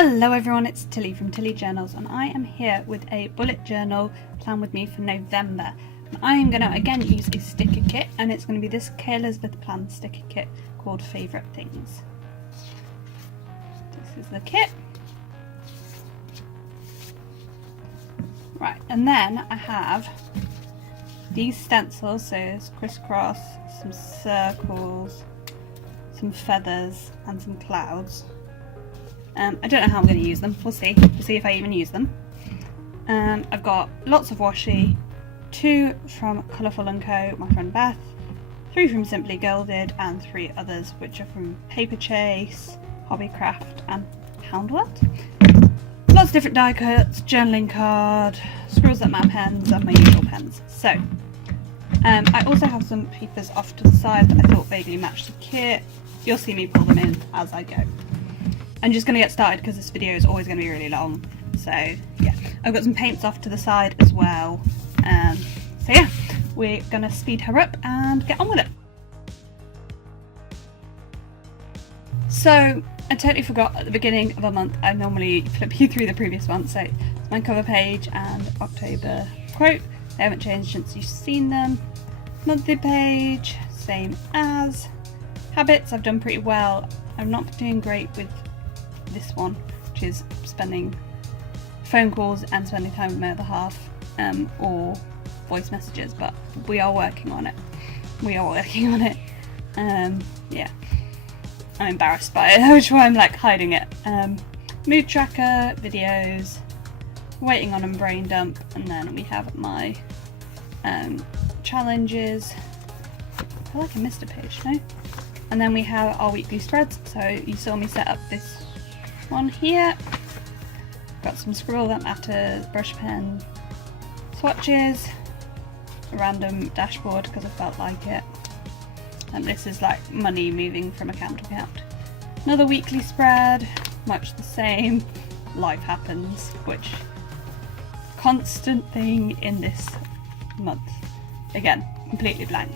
Hello everyone, it's Tilly from Tilly Journals and I am here with a bullet journal plan with me for November. And I am going to again use a sticker kit, and it's going to be this Kelizabeth plan sticker kit called Favourite Things. This is the kit. Right, and then I have these stencils, so it's crisscross, some circles, some feathers and some clouds. I don't know how I'm going to use them. We'll see. We'll see if I even use them. I've got lots of washi, 2 from Colourful & Co, my friend Beth, 3 from Simply Gilded, and 3 others which are from Paper Chase, Hobbycraft and Houndworld. Lots of different die cuts, journaling card, Scribbles That Matte pens and my usual pens. So, I also have some papers off to the side that I thought vaguely matched the kit. You'll see me pull them in as I go. I'm just going to get started because this video is always going to be really long. So yeah, I've got some paints off to the side as well. So yeah, we're going to speed her up and get on with it. So I totally forgot at the beginning of a month, I normally flip you through the previous one. So it's my cover page and October quote. They haven't changed since you've seen them. Monthly page, same as. Habits, I've done pretty well. I'm not doing great with this one, which is spending phone calls and spending time with my other half, or voice messages, but we are working on it. Yeah, I'm embarrassed by it, which is why I'm like hiding it. Mood tracker, videos, waiting on a brain dump, and then we have my challenges. I feel like I missed a page, no? And then we have our weekly spreads. So you saw me set up this one here. Got some Scribble That Matters, brush pen, swatches, a random dashboard because I felt like it. And this is like money moving from account to account. Another weekly spread, much the same. Life happens, which constant thing in this month. Again, completely blank.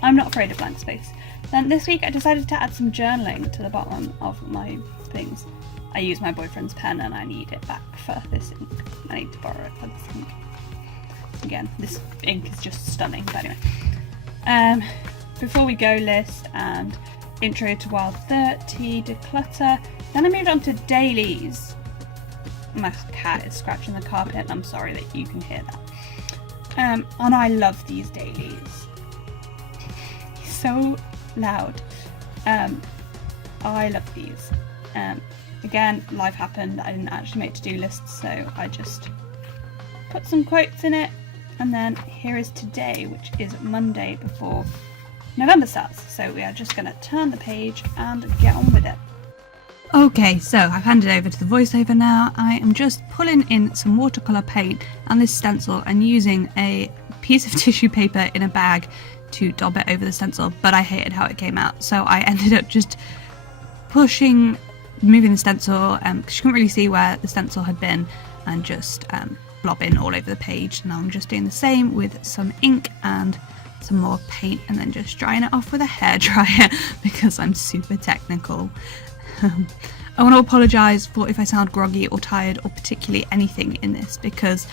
I'm not afraid of blank space. Then this week I decided to add some journaling to the bottom of my things. I use my boyfriend's pen and I need it back for this ink. I need to borrow it for this ink. Again, this ink is just stunning, but anyway. Before we go list and intro to Wild 30, declutter. Then I moved on to dailies. My cat is scratching the carpet and I'm sorry that you can hear that. And I love these dailies. So loud. I love these. Again, life happened. I didn't actually make to-do lists, so I just put some quotes in it. And then here is today, which is Monday before November starts. So we are just going to turn the page and get on with it. Okay, so I've handed over to the voiceover now. I am just pulling in some watercolour paint and this stencil and using a piece of tissue paper in a bag to daub it over the stencil, but I hated how it came out, so I ended up just moving the stencil because you couldn't really see where the stencil had been, and just blobbing all over the page. Now I'm just doing the same with some ink and some more paint and then just drying it off with a hairdryer because I'm super technical. I want to apologise for if I sound groggy or tired or particularly anything in this, because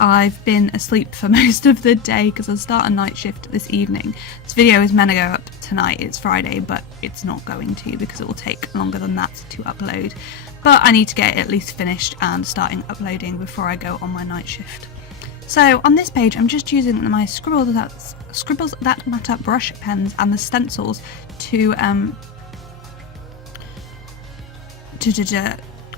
I've been asleep for most of the day because I start a night shift this evening. This video is meant to go up tonight, it's Friday, but it's not going to because it will take longer than that to upload. But I need to get it at least finished and starting uploading before I go on my night shift. So on this page I'm just using my Scribbles That Matter brush pens and the stencils to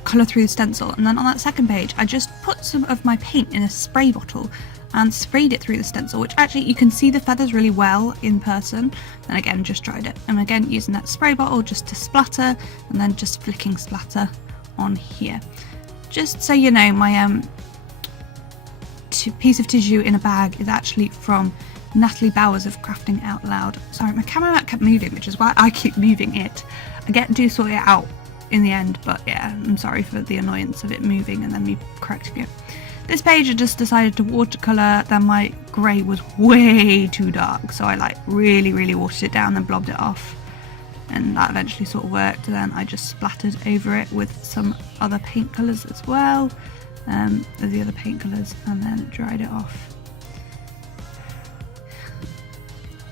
colour through the stencil, and then on that second page I just put some of my paint in a spray bottle and sprayed it through the stencil, which actually you can see the feathers really well in person, and again just dried it, and again using that spray bottle just to splatter and then just flicking splatter on here. Just so you know, my piece of tissue in a bag is actually from Natalie Bowers of Crafting Out Loud. Sorry, my camera mat kept moving, which is why I keep moving it. I do sort it out in the end, but yeah, I'm sorry for the annoyance of it moving and then me correcting it. This page I just decided to watercolour, then my grey was way too dark, so I like really watered it down and blobbed it off. and that eventually sort of worked. And then I just splattered over it with some other paint colours as well, the other paint colours, and then dried it off.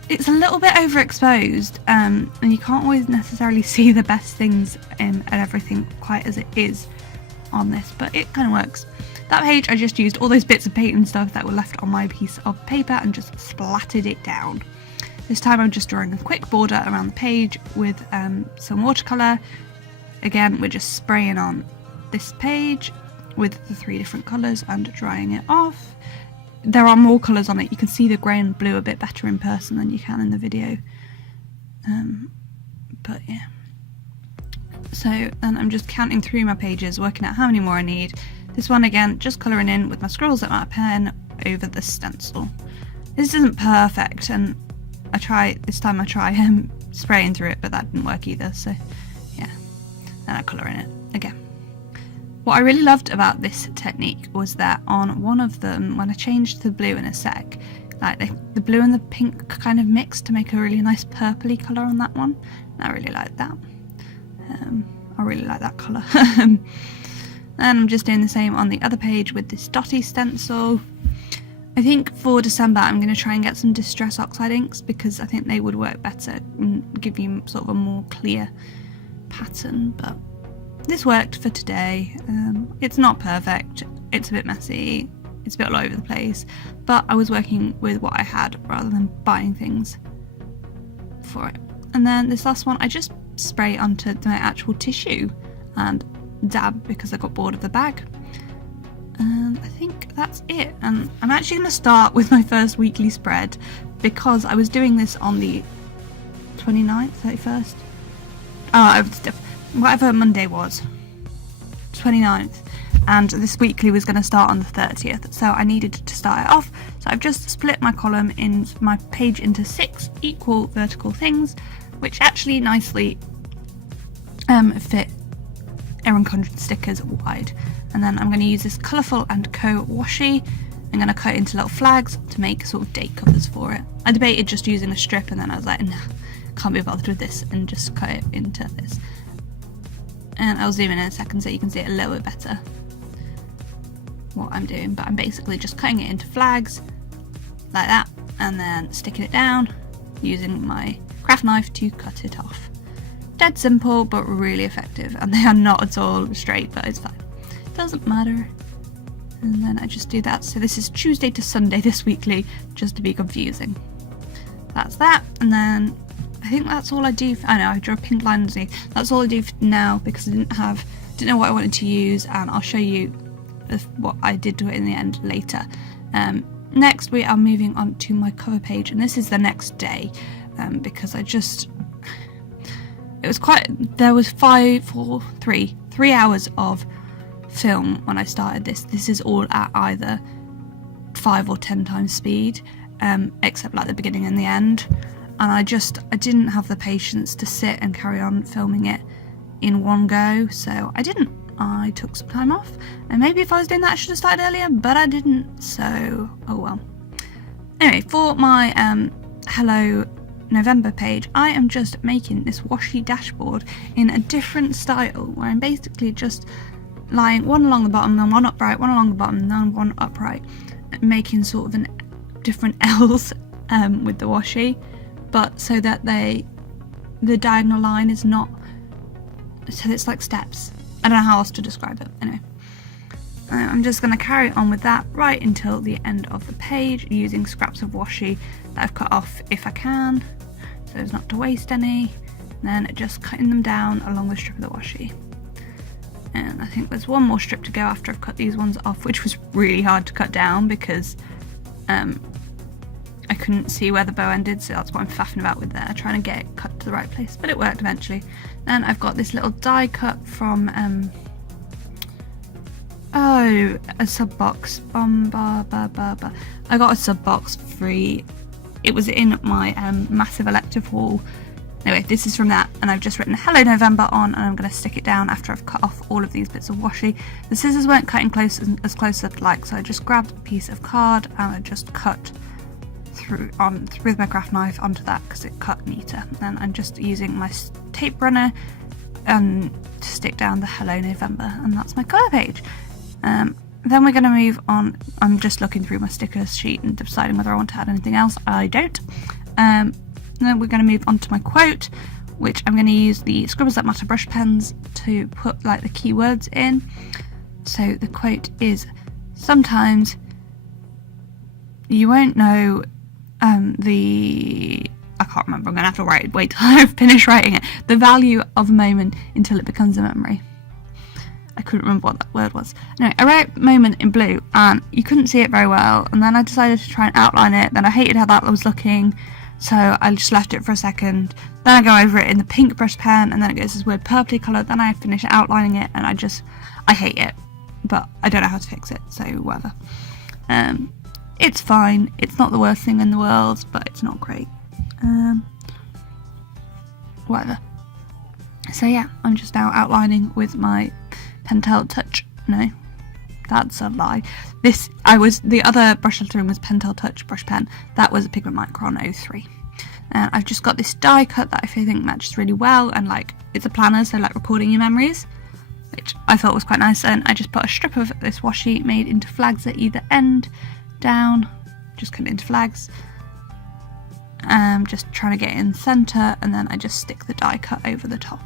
It's a little bit overexposed, and you can't always necessarily see the best things and everything quite as it is on this, but it kind of works. That page I just used all those bits of paint and stuff that were left on my piece of paper and just splattered it down. This time I'm just drawing a quick border around the page with some watercolour. Again, we're just spraying on this page with the 3 different colours and drying it off. There are more colours on it. You can see the grey and blue a bit better in person than you can in the video. But yeah. So then I'm just counting through my pages, working out how many more I need. This one again, just colouring in with my scribbles at my pen over the stencil. This isn't perfect, and this time I try spraying through it, but that didn't work either, so yeah. Then I colour in it again. What I really loved about this technique was that on one of them, when I changed the blue in a sec, like the blue and the pink kind of mixed to make a really nice purpley colour on that one. And I really like that. I really like that colour. And I'm just doing the same on the other page with this dotty stencil. I think for December I'm going to try and get some Distress Oxide inks, because I think they would work better and give you sort of a more clear pattern, but this worked for today. It's not perfect, it's a bit messy, it's a bit all over the place, but I was working with what I had rather than buying things for it. And then this last one I just spray onto my actual tissue and dab because I got bored of the bag. And I think that's it. And I'm actually going to start with my first weekly spread, because I was doing this on the 29th, 31st? Whatever Monday was, 29th, and this weekly was going to start on the 30th, so I needed to start it off. So I've just split my column in my page into 6 equal vertical things, which actually nicely fit Erin Condren stickers wide. And then I'm going to use this Colourful & Co washi. I'm going to cut it into little flags to make sort of date covers for it. I debated just using a strip, and then I was like, nah, can't be bothered with this, and just cut it into this. And I'll zoom in a second so you can see it a little bit better what I'm doing, but I'm basically just cutting it into flags like that, and then sticking it down using my craft knife to cut it off. Dead simple, but really effective, and they are not at all straight, but it's fine, doesn't matter. And then I just do that. So this is Tuesday to Sunday this weekly, just to be confusing. That's that. And then I think that's all I do. I draw a pink line underneath. That's all I do for now, because I didn't know what I wanted to use, and I'll show you what I did to it in the end later. Next we are moving on to my cover page, and this is the next day, because there was 3 hours of film when I started this. This is all at either 5 or 10 times speed, except like the beginning and the end. And I didn't have the patience to sit and carry on filming it in one go, so I didn't. I took some time off, and maybe if I was doing that I should have started earlier, but I didn't, so oh well. Anyway, for my Hello November page, I am just making this washi dashboard in a different style, where I'm basically just lying one along the bottom, then one upright, one along the bottom, then one upright, making sort of different L's with the washi, but so that the diagonal line is not, so it's like steps. I don't know how else to describe it. Anyway, I'm just going to carry on with that right until the end of the page, using scraps of washi that I've cut off if I can, so as not to waste any, and then just cutting them down along the strip of the washi. And I think there's one more strip to go after I've cut these ones off, which was really hard to cut down because I couldn't see where the bow ended, so that's what I'm faffing about with there, trying to get it cut to the right place, but it worked eventually. Then I've got this little die cut from a sub box. I got a sub box free. It was in my massive elective haul. Anyway, this is from that, and I've just written Hello November on, and I'm going to stick it down after I've cut off all of these bits of washi. The scissors weren't cutting as close as I'd like, so I just grabbed a piece of card and I just cut through with my craft knife onto that because it cut neater. Then I'm just using my tape runner to stick down the Hello November, and that's my colour page. Then we're going to move on. I'm just looking through my stickers sheet and deciding whether I want to add anything else. I don't. Then we're going to move on to my quote, which I'm going to use the Scribbles That Matter brush pens to put like the keywords in. So the quote is, sometimes you won't know I can't remember, I'm going to have to wait till I finish writing it. The value of a moment until it becomes a memory. I couldn't remember what that word was. No, I wrote moment in blue and you couldn't see it very well, and then I decided to try and outline it. Then I hated how that was looking, so I just left it for a second. Then I go over it in the pink brush pen, and then it goes this weird purpley colour. Then I finish outlining it, and I hate it, but I don't know how to fix it, so whatever. It's fine. It's not the worst thing in the world, but it's not great. Whatever. So yeah, I'm just now outlining with my Pentel Touch. No, that's a lie. The other brush lettering was Pentel Touch brush pen. That was a Pigment Micron 03. And I've just got this die cut that I think matches really well, and like it's a planner, so like recording your memories, which I thought was quite nice. And I just put a strip of this washi made into flags at either end, down, just cut it into flags. Just trying to get it in the centre, and then I just stick the die cut over the top.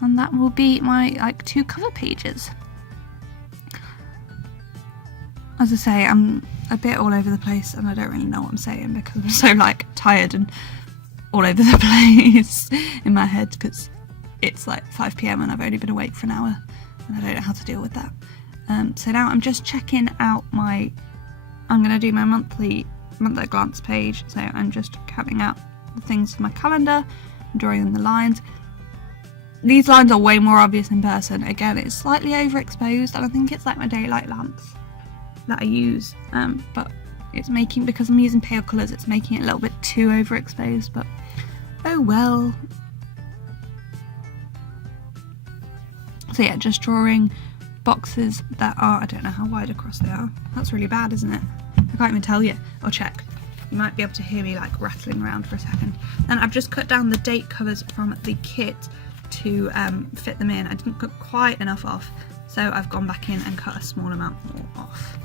And that will be my like 2 cover pages. As I say, I'm a bit all over the place and I don't really know what I'm saying because I'm so like tired and all over the place in my head because it's like 5 PM and I've only been awake for an hour and I don't know how to deal with that. So now I'm just checking out I'm going to do my monthly glance page. So I'm just cutting out the things for my calendar, drawing in the lines. These lines are way more obvious in person. Again, it's slightly overexposed, and I think it's like my daylight lamps that I use, but it's making, because I'm using pale colours, it's making it a little bit too overexposed, but oh well. So yeah, just drawing boxes that are, I don't know how wide across they are. That's really bad, isn't it? I can't even tell you, or check. You might be able to hear me like rattling around for a second. And I've just cut down the date covers from the kit to fit them in. I didn't cut quite enough off, so I've gone back in and cut a small amount more off.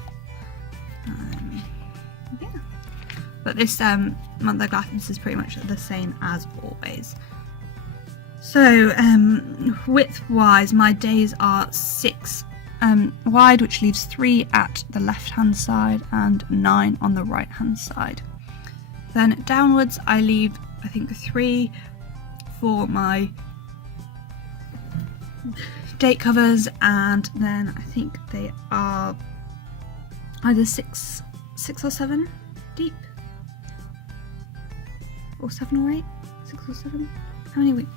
Yeah. But this month of glasses is pretty much the same as always. So width wise, my days are 6 wide, which leaves 3 at the left hand side and 9 on the right hand side. Then downwards I leave, I think, 3 for my date covers, and then I think they are either 6 or 7 deep, or 7 or 8, 6 or 7. How many weeks?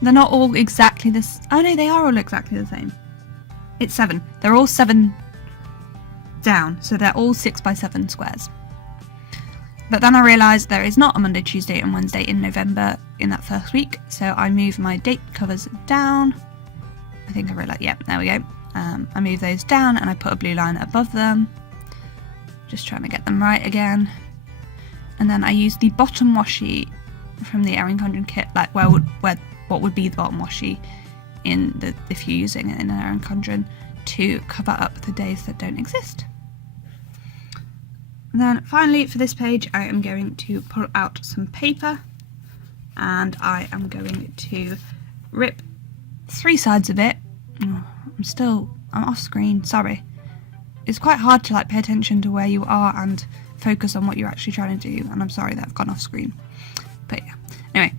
They're not all exactly this. Oh no, they are all exactly the same. It's 7. They're all 7 down, so they're all 6 by 7 squares. But then I realised there is not a Monday, Tuesday and Wednesday in November in that first week, so I move my date covers down. I think I realised, yep, there we go. I move those down and I put a blue line above them, just trying to get them right again. And then I use the bottom washi from the Erin Condren kit, like what would be the bottom washi if you're using it in Erin Condren, to cover up the days that don't exist. And then finally for this page I am going to pull out some paper and I am going to rip 3 sides of it. I'm off screen, sorry. It's quite hard to like pay attention to where you are and focus on what you're actually trying to do, and I'm sorry that I've gone off screen. But yeah, anyway,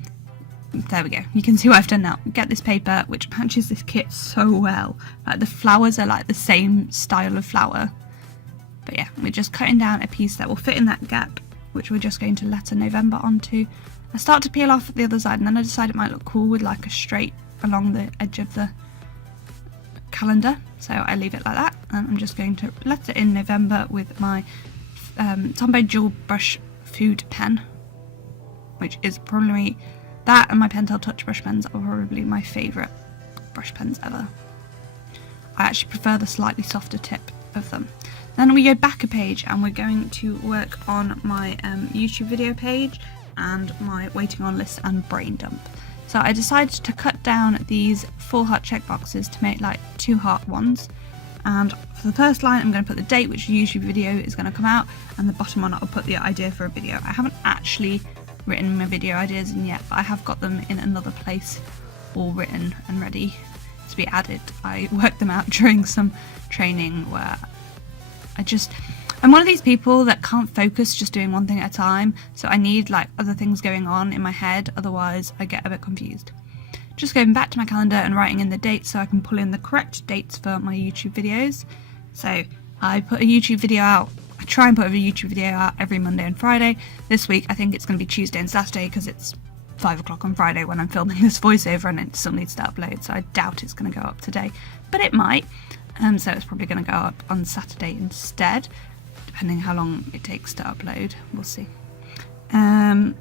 there we go. You can see what I've done now. Get this paper, which matches this kit so well. Like the flowers are like the same style of flower. But yeah, we're just cutting down a piece that will fit in that gap, which we're just going to letter November onto. I start to peel off the other side, and then I decide it might look cool with like a straight along the edge of the calendar, so I leave it like that, and I'm just going to letter in November with my Tombow Dual Brush Food pen, which is probably, that and my Pentel Touch brush pens are probably my favourite brush pens ever. I actually prefer the slightly softer tip of them. Then we go back a page and we're going to work on my YouTube video page and my waiting on list and brain dump. So I decided to cut down these 4 heart checkboxes to make like 2 heart ones. And for the first line I'm going to put the date which the YouTube video is going to come out, and the bottom one I'll put the idea for a video. I haven't actually written my video ideas in yet, but I have got them in another place all written and ready to be added. I worked them out during some training where I'm one of these people that can't focus just doing one thing at a time, so I need like other things going on in my head, otherwise I get a bit confused. Just going back to my calendar and writing in the dates so I can pull in the correct dates for my YouTube videos. So I put a YouTube video out, I try and put a YouTube video out every Monday and Friday. This week I think it's going to be Tuesday and Saturday because it's 5 o'clock on Friday when I'm filming this voiceover and it still needs to upload, so I doubt it's going to go up today, but it might. So it's probably going to go up on Saturday instead, depending how long it takes to upload. We'll see. And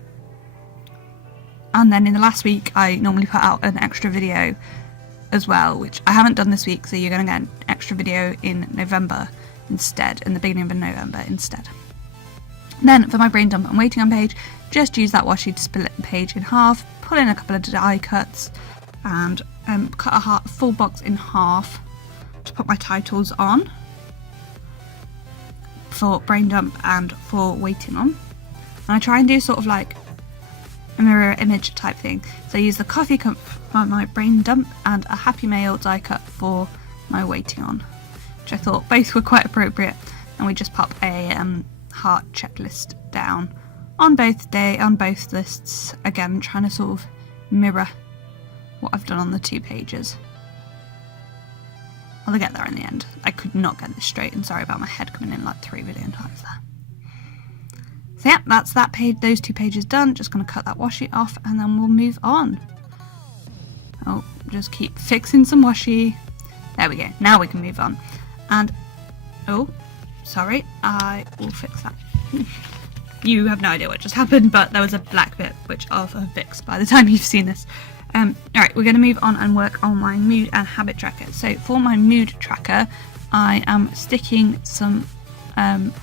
then in the last week I normally put out an extra video as well, which I haven't done this week, so you're going to get an extra video in November instead, in the beginning of November instead. Then for my brain dump and waiting on page, just use that washi to split the page in half, pull in a couple of die cuts and cut a full box in half to put my titles on for brain dump and for waiting on. And I try and do sort of like a mirror image type thing. So I use the coffee cup for my brain dump and a Happy Mail die cut for my waiting on, which I thought both were quite appropriate. And we just pop a heart checklist down on both lists, again trying to sort of mirror what I've done on the 2 pages. I'll get there in the end. I could not get this straight, and sorry about my head coming in like 3 billion times there. So yeah, that's that page, those 2 pages done. Just going to cut that washi off and then we'll move on. Oh, just keep fixing some washi. There we go, now we can move on. And, oh, sorry, I will fix that. You have no idea what just happened, but there was a black bit which I'll have fixed by the time you've seen this. Alright, we're going to move on and work on my mood and habit tracker. So for my mood tracker, I am sticking some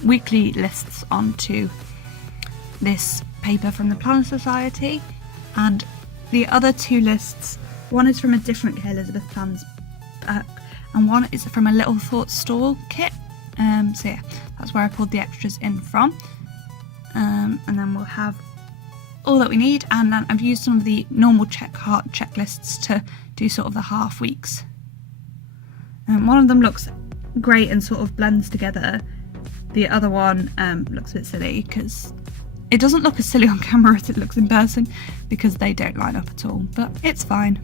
weekly lists onto this paper from the Planner Society, and the other 2 lists, one is from a different Kelizabeth plans book and one is from a Little Thoughts stall kit. So yeah, that's where I pulled the extras in from. And then we'll have all that we need, and then I've used some of the normal heart checklists to do sort of the half weeks. One of them looks great and sort of blends together. The other one looks a bit silly because it doesn't look as silly on camera as it looks in person because they don't line up at all, but it's fine.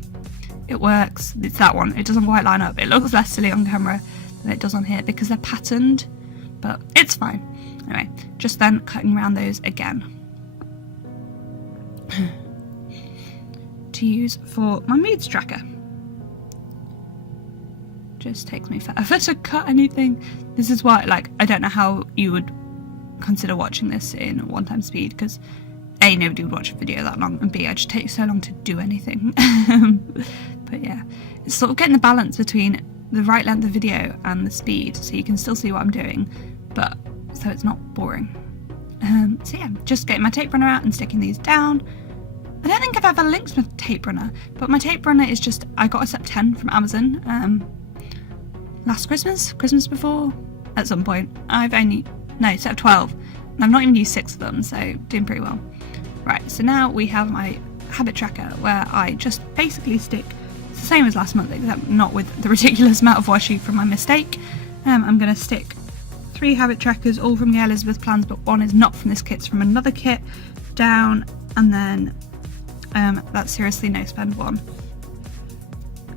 It works. It's that one. It doesn't quite line up. It looks less silly on camera than it does on here because they're patterned, but it's fine. Anyway, just then cutting around those again to use for my moods tracker. Just takes me forever to cut anything. This is why, like, I don't know how you would consider watching this in 1x speed, because A, nobody would watch a video that long, and B, I just take so long to do anything. But yeah, it's sort of getting the balance between the right length of video and the speed, so you can still see what I'm doing, but so it's not boring. So yeah, just getting my tape runner out and sticking these down. I don't think I've ever linked my tape runner, but my tape runner is just, I got a set of 10 from Amazon last Christmas before, at some point. Set of 12, and I've not even used 6 of them, so doing pretty well. Right, so now we have my habit tracker where I just basically stick, it's the same as last month except not with the ridiculous amount of washi from my mistake. I'm going to stick 3 habit trackers, all from the Kelizabeth plans, but one is not from this kit, it's from another kit, down, and then that's seriously no spend one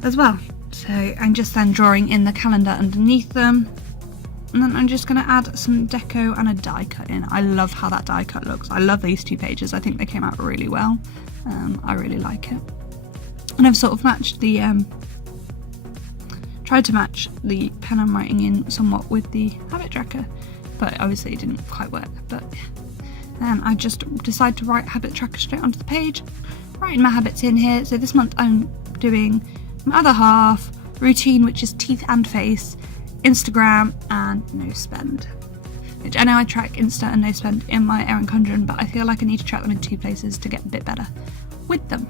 as well. So I'm just then drawing in the calendar underneath them, and then I'm just going to add some deco and a die cut in. I love how that die cut looks. I love these 2 pages. I think they came out really well. I really like it. And I've sort of matched the tried to match the pen I'm writing in somewhat with the habit tracker, but obviously it didn't quite work. But I just decided to write habit tracker straight onto the page, writing my habits in here. So this month I'm doing my other half routine, which is teeth and face, Instagram and no spend. Which I know I track Insta and no spend in my Erin Condren, but I feel like I need to track them in 2 places to get a bit better with them.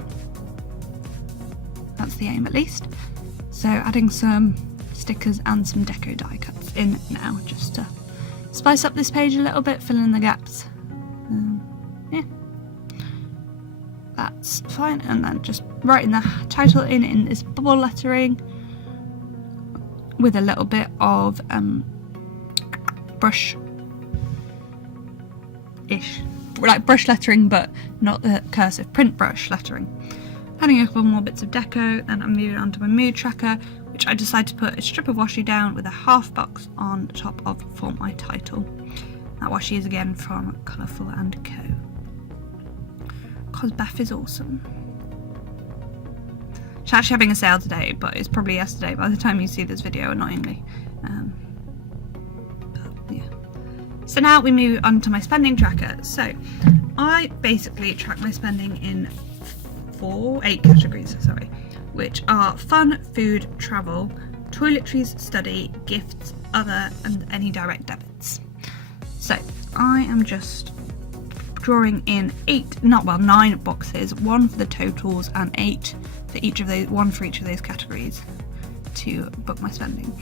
That's the aim at least. So adding some stickers and some deco die cuts in now just to spice up this page a little bit, fill in the gaps. Yeah, that's fine. And then just writing the title in this bubble lettering with a little bit of brush-ish, like brush lettering, but not the cursive print brush lettering. Adding a couple more bits of deco, then I'm moving on to my mood tracker, which I decided to put a strip of washi down with a half box on top of for my title. That washi is again from Colourful & Co. Because Beth is awesome. She's actually having a sale today, but it's probably yesterday by the time you see this video, annoyingly. But yeah. So now we move on to my spending tracker. So I basically track my spending in 8 categories, sorry, which are fun, food, travel, toiletries, study, gifts, other, and any direct debits. So I am just drawing in 9 boxes, 1 for the totals and 8 for each of those, 1 for each of those categories to book my spending.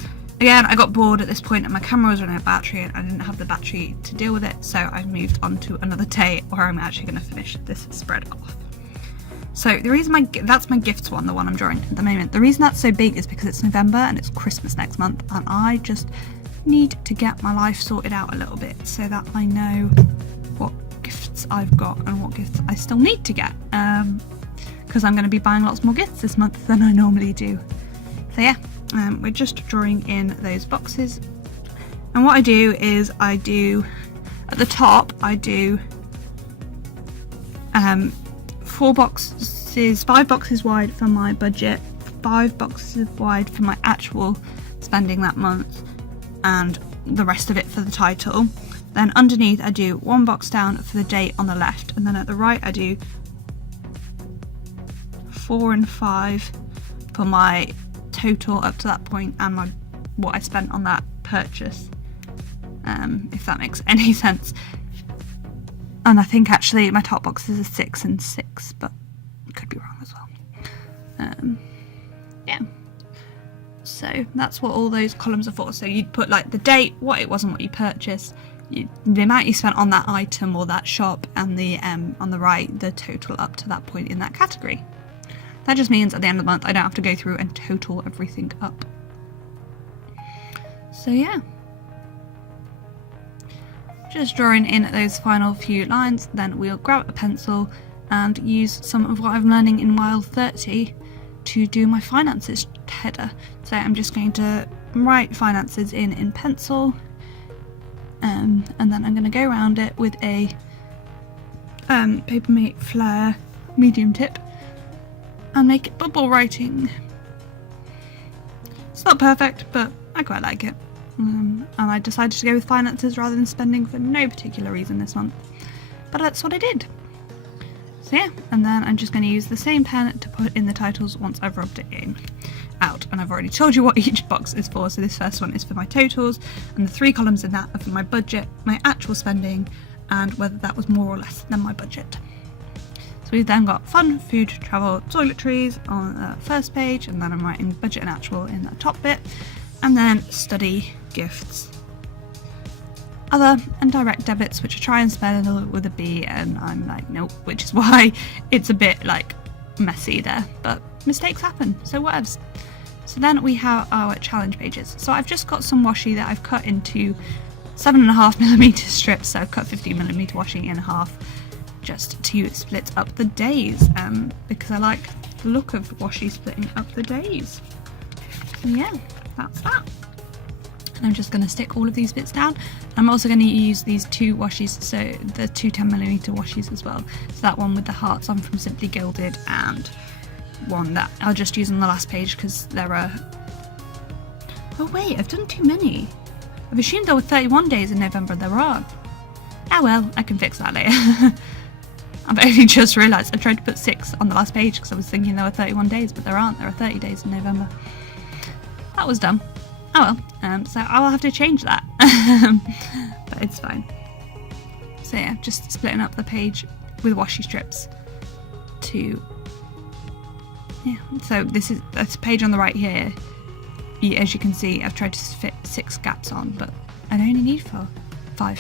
Again, I got bored at this point and my camera was running out of battery and I didn't have the battery to deal with it, so I moved on to another day where I'm actually going to finish this spread off. So the reason that's my gifts one, the one I'm drawing at the moment. The reason that's so big is because it's November and it's Christmas next month, and I just need to get my life sorted out a little bit so that I know what gifts I've got and what gifts I still need to get, because I'm going to be buying lots more gifts this month than I normally do. So yeah, we're just drawing in those boxes, and what I do is at the top I do 5 boxes wide for my budget, 5 boxes wide for my actual spending that month, and the rest of it for the title. Then underneath I do 1 box down for the date on the left, and then at the right I do 4 and 5 for my total up to that point and what I spent on that purchase, if that makes any sense. And I think actually my top boxes are 6 and 6, but I could be wrong as well. Yeah. So that's what all those columns are for. So you'd put like the date, what it was and what you purchased, the amount you spent on that item or that shop, and the on the right, the total up to that point in that category. That just means at the end of the month I don't have to go through and total everything up. So yeah. Just drawing in those final few lines, then we'll grab a pencil and use some of what I'm learning in Wild 30 to do my finances header. So I'm just going to write finances in pencil, and then I'm going to go around it with a Papermate Flare medium tip and make it bubble writing. It's not perfect, but I quite like it. And I decided to go with finances rather than spending for no particular reason this month, but that's what I did. So yeah, and then I'm just going to use the same pen to put in the titles once I've rubbed it out, and I've already told you what each box is for. So this first one is for my totals, and the 3 columns in that are for my budget, my actual spending, and whether that was more or less than my budget. So we've then got fun, food, travel, toiletries on the first page, and then I'm writing budget and actual in the top bit, and then study, gifts, other, and direct debits, which I try and spell with a B, and I'm like, nope, which is why it's a bit like messy there, but mistakes happen, so whatevs. So then we have our challenge pages. So I've just got some washi that I've cut into 7.5mm strips, so I've cut 15mm washi in half just to split up the days, because I like the look of washi splitting up the days. So yeah, that's that. And I'm just going to stick all of these bits down. I'm also going to use these 2 washis, so the 2 10mm washis as well. So that one with the hearts on from Simply Gilded, and one that I'll just use on the last page because there are... Oh wait, I've done too many. I've assumed there were 31 days in November, there aren't. Ah well, I can fix that later. I've only just realised I tried to put 6 on the last page because I was thinking there were 31 days, but there aren't. There are 30 days in November. That was dumb. Oh well, so I will have to change that, but it's fine. So yeah, just splitting up the page with washi strips to, yeah, so this is a page on the right here. As you can see, I've tried to fit 6 gaps on, but I only need 5. Oh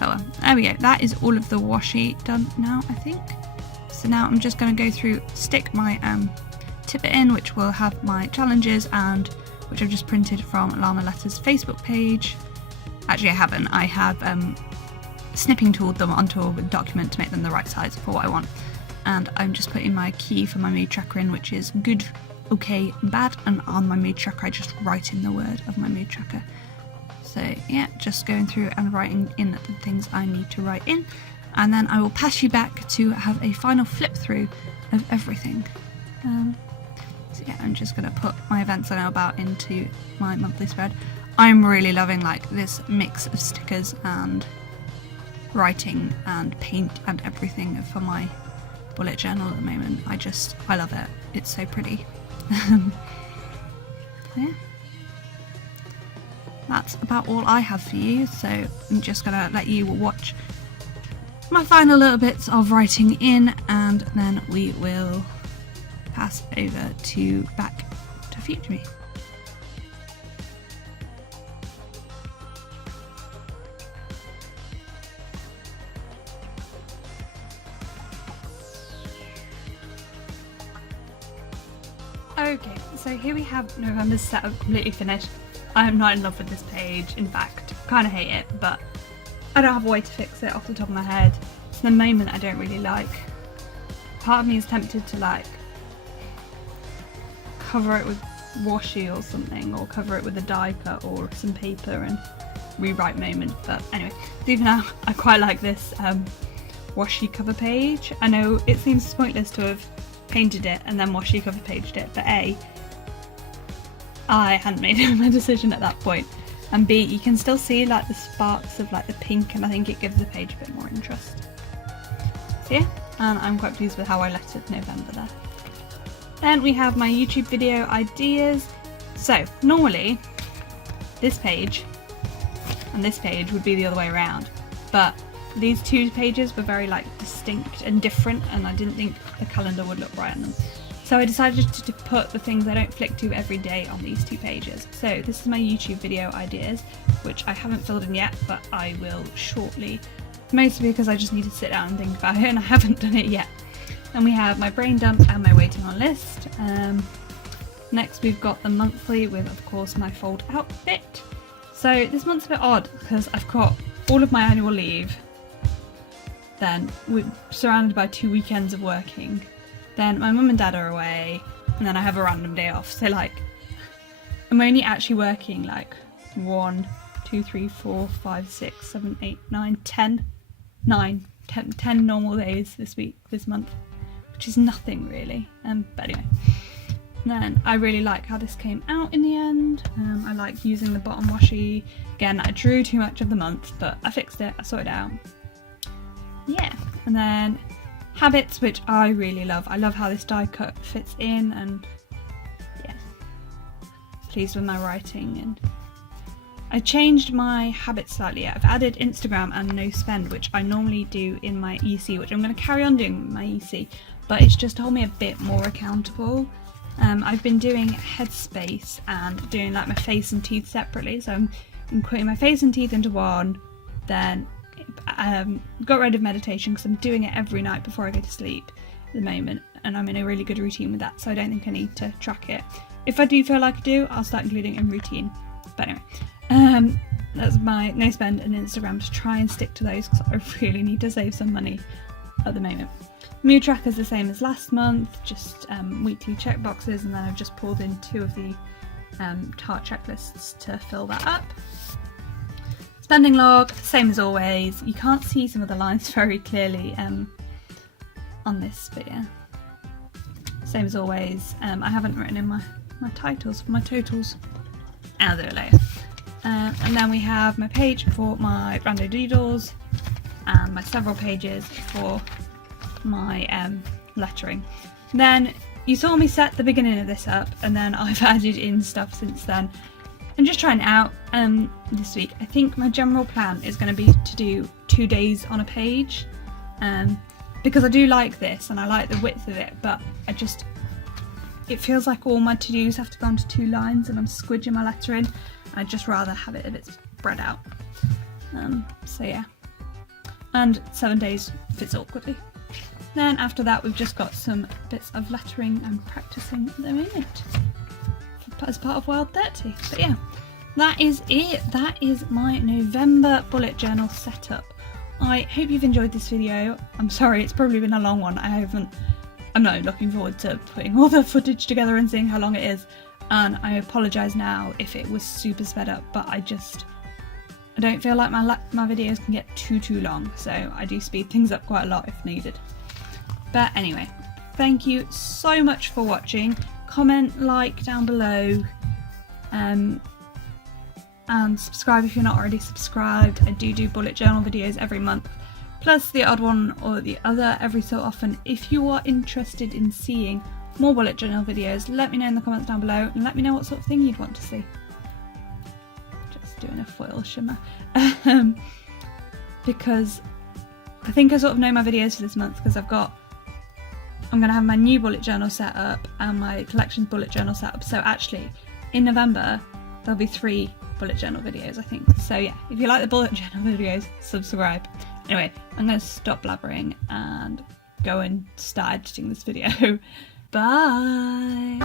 well, there we go. That is all of the washi done now, I think. So now I'm just going to go through, stick my tippet in, which will have my challenges, and which I've just printed from Lana Letter's Facebook page. Actually, I haven't. I have snipping tooled them onto a document to make them the right size for what I want. And I'm just putting my key for my mood tracker in, which is good, okay, bad, and on my mood tracker I just write in the word of my mood tracker. So yeah, just going through and writing in the things I need to write in, and then I will pass you back to have a final flip through of everything. So yeah, I'm just going to put my events I know about into my monthly spread. I'm really loving like this mix of stickers and writing and paint and everything for my bullet journal at the moment. I love it. It's so pretty. Yeah. That's about all I have for you, so I'm just gonna let you watch my final little bits of writing in, and then we will pass over to back to future me. Okay, so here we have November's setup completely finished. I am not in love with this page, in fact, kind of hate it, but I don't have a way to fix it off the top of my head. It's the moment I don't really like. Part of me is tempted to like cover it with washi or something, or cover it with a die cut or some paper and rewrite moment, but anyway, even now I quite like this washi cover page. I know it seems pointless to have painted it and then washi cover paged it, but A, I hadn't made my decision at that point, and B, you can still see like the sparks of like the pink, and I think it gives the page a bit more interest. So yeah, and I'm quite pleased with how I lettered November there. Then we have my YouTube video ideas. So normally this page and this page would be the other way around, but these two pages were very like distinct and different, and I didn't think the calendar would look right on them. So I decided to put the things I don't flick to every day on these 2 pages. So this is my YouTube video ideas, which I haven't filled in yet, but I will shortly. Mostly because I just need to sit down and think about it, and I haven't done it yet. Then we have my brain dump and my waiting on list. Next we've got the monthly with, of course, my fold outfit. So this month's a bit odd because I've got all of my annual leave, then we're surrounded by 2 weekends of working. Then my mum and dad are away, and then I have a random day off. So like, I'm only actually working like 1, 2, 3, 4, 5, 6, 7, 8, 9, 10 normal days this month, which is nothing really. But anyway, then I really like how this came out in the end. I like using the bottom washi. Again, I drew too much of the month, but I fixed it, I sorted it out. Yeah, and then habits, which I really love. I love how this die cut fits in, and yeah, pleased with my writing. And I changed my habits slightly. I've added Instagram and no spend, which I normally do in my EC, which I'm going to carry on doing in my EC, but it's just to hold me a bit more accountable. I've been doing Headspace and doing like my face and teeth separately, so I'm putting my face and teeth into one, then got rid of meditation because I'm doing it every night before I go to sleep at the moment, and I'm in a really good routine with that, so I don't think I need to track it. If I do feel like I do, I'll start including it in routine. But anyway, that's my no spend and Instagram, to try and stick to those because I really need to save some money at the moment. Mood tracker is the same as last month, just weekly check boxes, and then I've just pulled in 2 of the tart checklists to fill that up. Spending log, same as always. You can't see some of the lines very clearly on this, but yeah, same as always. I haven't written in my titles for my totals. I'll do it later. And then we have my page for my rando doodles and my several pages for my lettering. Then you saw me set the beginning of this up, and then I've added in stuff since then. I'm just trying it out this week. I think my general plan is going to be to do 2 days on a page, because I do like this and I like the width of it, but it feels like all my to-dos have to go onto 2 lines and I'm squidging my letter in. I'd just rather have it a bit spread out. So yeah, and 7 days fits awkwardly. Then after that we've just got some bits of lettering and practicing at the minute as part of Wild 30. But yeah, that is it. That is my November bullet journal setup. I hope you've enjoyed this video. I'm sorry, it's probably been a long one. I'm not looking forward to putting all the footage together and seeing how long it is. And I apologise now if it was super sped up, but I don't feel like my videos can get too long, so I do speed things up quite a lot if needed. But anyway, thank you so much for watching. Comment, like down below, and subscribe if you're not already subscribed. I do bullet journal videos every month, plus the odd one or the other every so often. If you are interested in seeing more bullet journal videos, let me know in the comments down below and let me know what sort of thing you'd want to see. Just doing a foil shimmer. Because I think I sort of know my videos for this month, because I'm going to have my new bullet journal set up and my collections bullet journal set up. So actually, in November, there'll be 3 bullet journal videos, I think. So yeah, if you like the bullet journal videos, subscribe. Anyway, I'm going to stop blabbering and go and start editing this video. Bye!